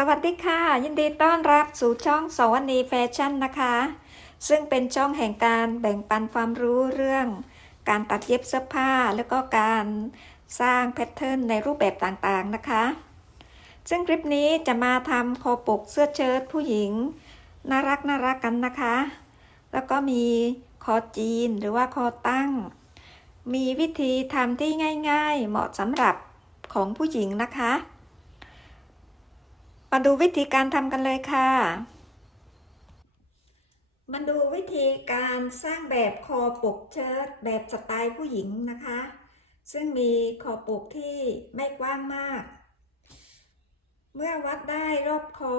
สวัสดีค่ะ ยินดีต้อนรับสู่ช่องสวนีแฟชั่นนะคะ ซึ่งเป็นช่องแห่งการแบ่งปันความรู้เรื่อง การตัดเย็บเสื้อผ้า แล้วก็การสร้างแพทเทิร์นในรูปแบบต่างๆนะคะ ซึ่งคลิปนี้จะมาทำคอปกเสื้อเชิ้ตผู้หญิง น่ารักน่ารักกันนะคะ แล้วก็มีคอจีนหรือว่าคอตั้ง มีวิธีทำที่ง่าย ๆ เหมาะสำหรับของผู้หญิงนะคะ มาดูวิธีการทำกันเลยค่ะ มาดูวิธีการสร้างแบบคอปกเชิ้ตแบบสไตล์ผู้หญิงนะคะ ซึ่งมีคอปกที่ไม่กว้างมาก เมื่อวัดได้รอบคอ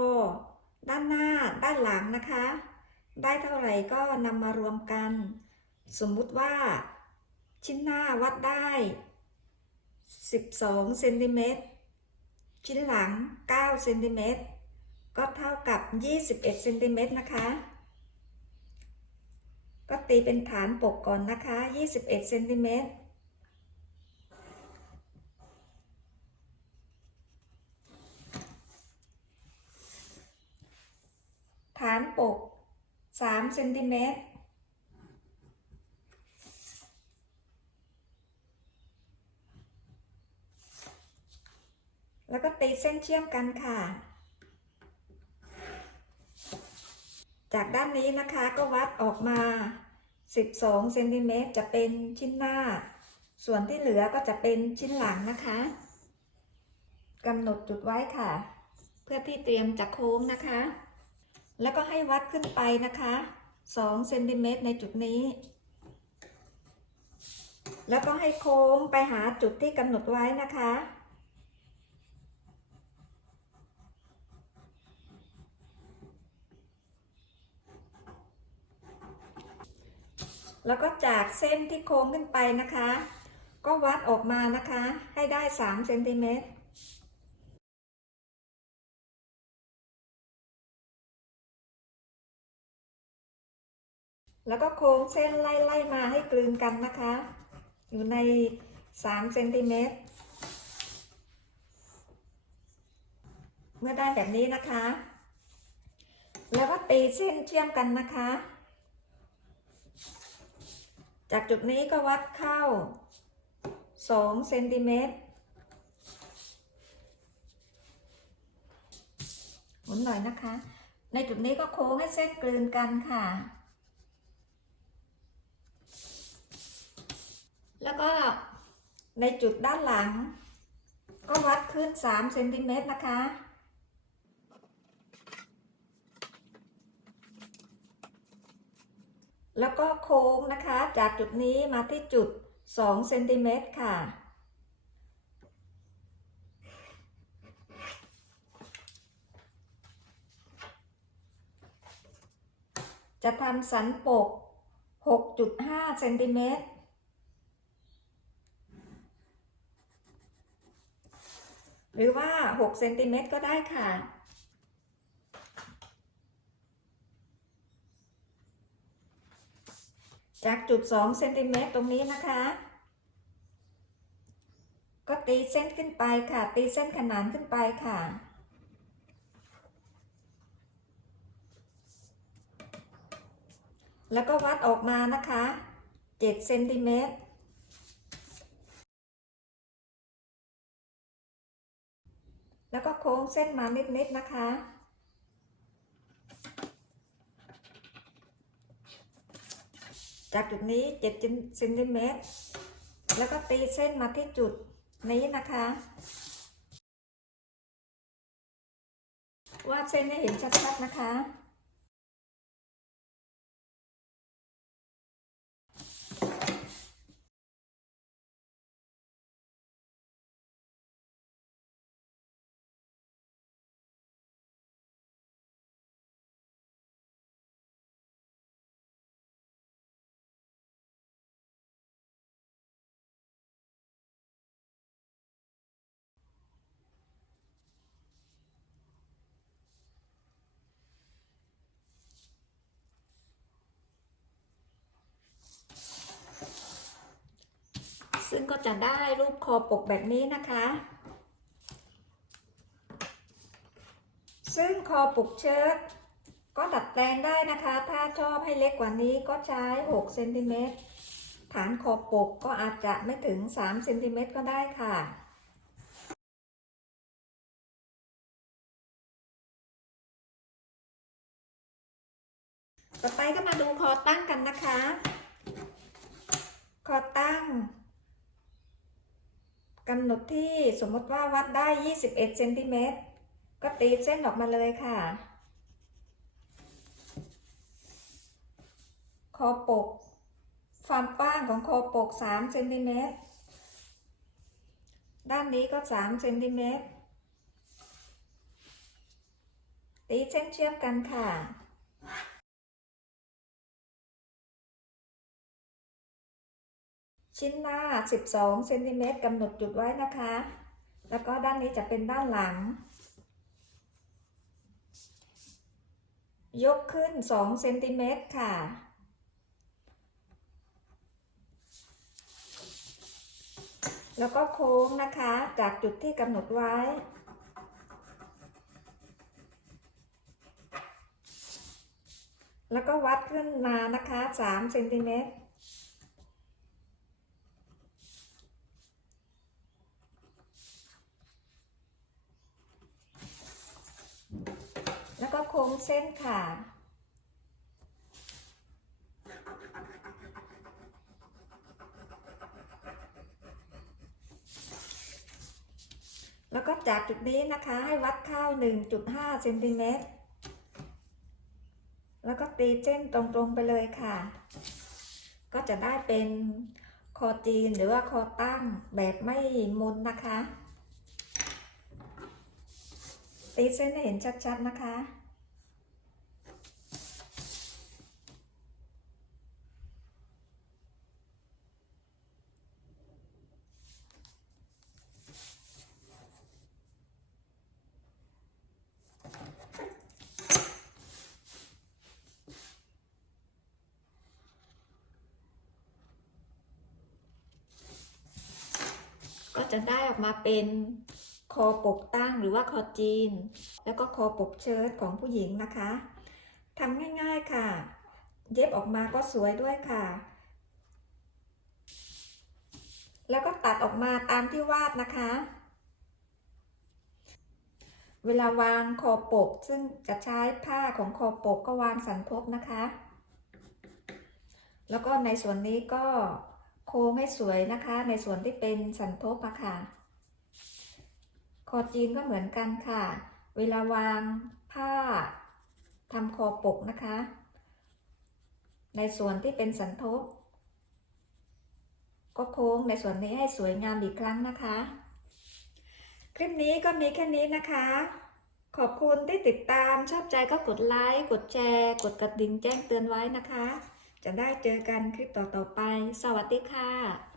ด้านหน้าด้านหลังนะคะ ได้เท่าไหร่ก็นำมารวมกัน สมมุติว่า ชิ้นหน้าวัดได้ 12เซนติเมตร ชิ้นหลัง9เซนติเมตรก็เท่ากับ 21เซนติเมตรนะคะ ก็ตีเป็นฐานปกก่อนนะคะ 21เซนติเมตรฐานปก3เซนติเมตร แล้วก็ตีเส้นเชื่อมกันค่ะ จากด้านนี้นะคะก็วัดออกมา 12เซนติเมตรจะเป็นชิ้นหน้า ส่วนที่เหลือก็จะเป็นชิ้นหลังนะคะกำหนดจุดไว้ค่ะ เพื่อที่เตรียมจะโค้งนะคะ แล้วก็ให้วัดขึ้นไปนะคะ2เซนติเมตรในจุดนี้ แล้วก็ให้โค้งไปหาจุดที่กำหนดไว้นะคะ แล้วก็จากเส้นที่โค้งขึ้นไปนะคะ ก็วัดออกมานะคะ ให้ได้3เซนติเมตรแล้วก็โค้งเส้นไล่ๆมาให้กลืนกันนะคะ อยู่ใน3เซนติเมตรเมื่อได้แบบนี้นะคะ แล้วก็ตีเส้นเชื่อมกันนะคะ จากจุดนี้ก็วัดเข้า2เซนติเมตรหมุนหน่อยนะคะ ในจุดนี้ก็โค้งให้เส้นกลืนกันค่ะ แล้วก็ในจุดด้านหลัง ก็วัดขึ้น3เซนติเมตรนะคะ แล้วก็โค้งนะคะ จากจุดนี้มาที่จุด2เซนติเมตรค่ะ จะทำสันปก 6.5เซนติเมตรหรือว่า6เซนติเมตรก็ได้ค่ะ จากจุด2เซนติเมตรตรงนี้นะคะ ก็ตีเส้นขึ้นไปค่ะ ตีเส้นขนานขึ้นไปค่ะ แล้วก็วัดออกมานะคะ7เซนติเมตรแล้วก็โค้งเส้นมานิดๆนะคะ จากจุดนี้7เซนติเมตรแล้วก็ตีเส้นมาที่จุดนี้นะคะ วาดเส้นให้เห็นชัดๆนะคะ ซึ่งก็จะได้รูปคอปกแบบนี้นะคะ ซึ่งคอปกเชิ้ตก็ดัดแปลงได้นะคะ ถ้าชอบให้เล็กกว่านี้ก็ใช้6เซนติเมตรฐานคอปกก็อาจจะไม่ถึง3เซนติเมตรก็ได้ค่ะต่อไปก็มาดูคอตั้งกันนะคะ คอตั้ง กำหนดที่สมมติว่าวัดได้ 21เซนติเมตรก็ตีเส้นออกมาเลยค่ะ คอปก ความกว้างของคอปก3เซนติเมตร ด้านนี้ก็3เซนติเมตร ตีเส้นเชื่อมกันค่ะ ชิ้นหน้า 12เซนติเมตรกำหนดจุดไว้นะคะ แล้วก็ด้านนี้จะเป็นด้านหลัง ยกขึ้น2เซนติเมตรค่ะ แล้วก็โค้งนะคะ จากจุดที่กำหนดไว้แล้วก็วัดขึ้นมานะคะ3เซนติเมตร แล้วก็ โค้งเส้นค่ะ แล้วก็จากจุดนี้นะคะให้วัดเข้า1.5เซนติเมตร แล้วก็ตีเส้นตรงๆไปเลยค่ะ ก็จะได้เป็นคอจีนหรือว่าคอตั้งแบบไม่มุนนะคะตีเส้นให้เห็นชัดๆนะคะ จะได้ออกมาเป็นคอปกตั้งหรือว่าคอจีน แล้วก็คอปกเชิ้ตของผู้หญิงนะคะทำง่ายๆค่ะ เย็บออกมาก็สวยด้วยค่ะ แล้วก็ตัดออกมาตามที่วาดนะคะ เวลาวางคอปกซึ่งจะใช้ผ้าของคอปกก็วางสันทบนะคะ แล้วก็ในส่วนนี้ก็ โค้งให้สวยนะคะ ในส่วนที่เป็นสันทบอะค่ะคอจีนก็เหมือนกันค่ะ เวลาวางผ้าทำคอปกนะคะ ในส่วนที่เป็นสันทบ ก็โค้งในส่วนนี้ให้สวยงามอีกครั้งนะคะ คลิปนี้ก็มีแค่นี้นะคะ ขอบคุณที่ติดตามชอบใจก็กดไลค์ กดแชร์ กดกระดิ่งแจ้งเตือนไว้นะคะ จะได้เจอกันคลิปต่อๆไป สวัสดีค่ะ